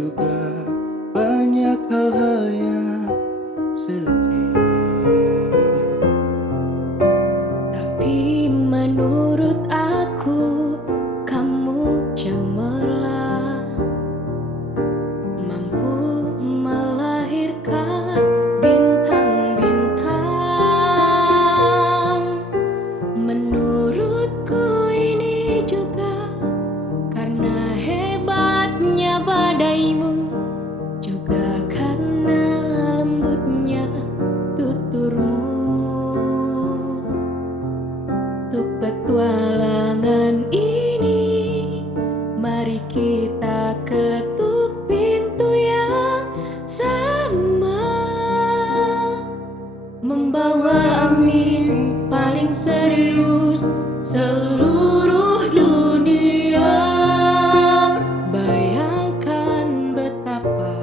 juga banyak hal-hal yang sedih. Tapi menurut aku kamu cemerlang, mampu melahirkan bintang-bintang. Menurutku ini juga karena hebatnya badaimu, juga karena lembutnya tuturmu. Untuk petualangan ini, mari kita ketuk pintu yang sama, membawa amin paling serius seluruh dunia. Bayangkan betapa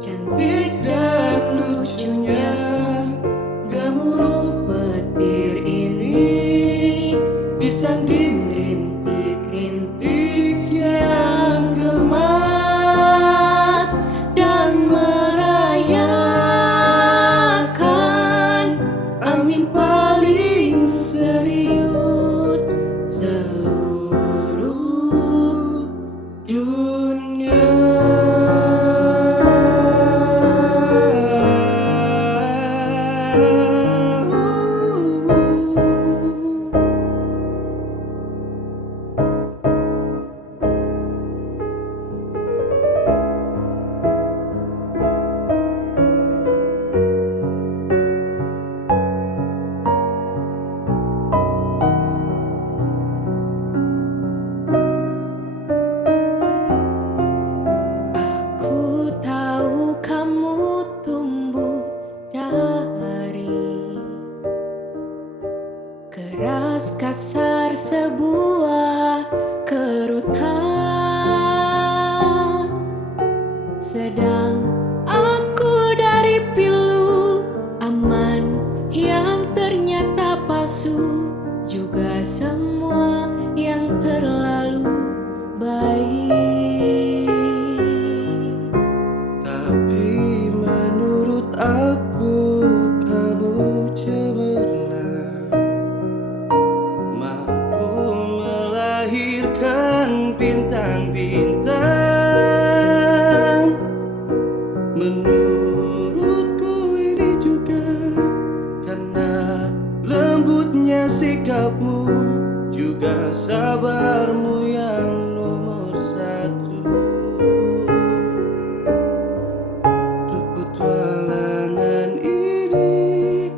cantik dan lucunya gemuruh petir ini disanding rintik-rintik yang gemas dan merayakan amin paling serius seluruh dunia. Aku tahu kamu tumbuh dari keras kasar sebuah kerutan, sedang aku dari pilu aman yang ternyata palsu, juga semua yang terlalu baik. Tapi menurut aku kamu cemerlang, mampu melahirkan bintang-bintang. Menurutku ini juga karena lembutnya sikapmu, juga sabarmu yang nomor satu. Untuk petualangan ini,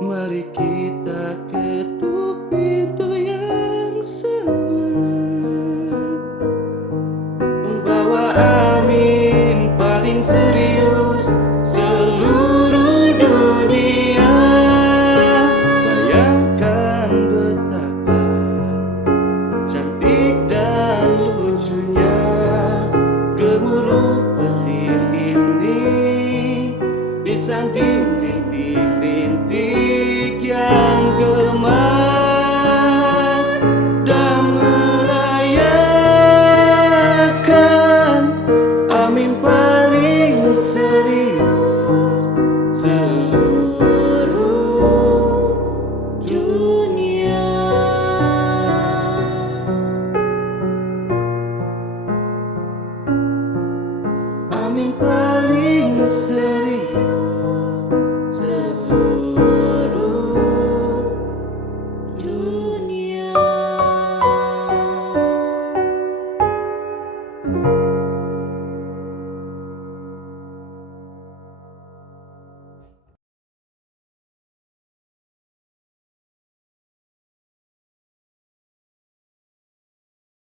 mari kita ketuk pintu yang sama, membawa amin paling serius seluruh dunia. Bayangkan betapa cantik dan lucunya gemuruh petir ini disanding rintik-rintik yang gemas dan merayakan amin paling serius seluruh dunia. Amin paling serius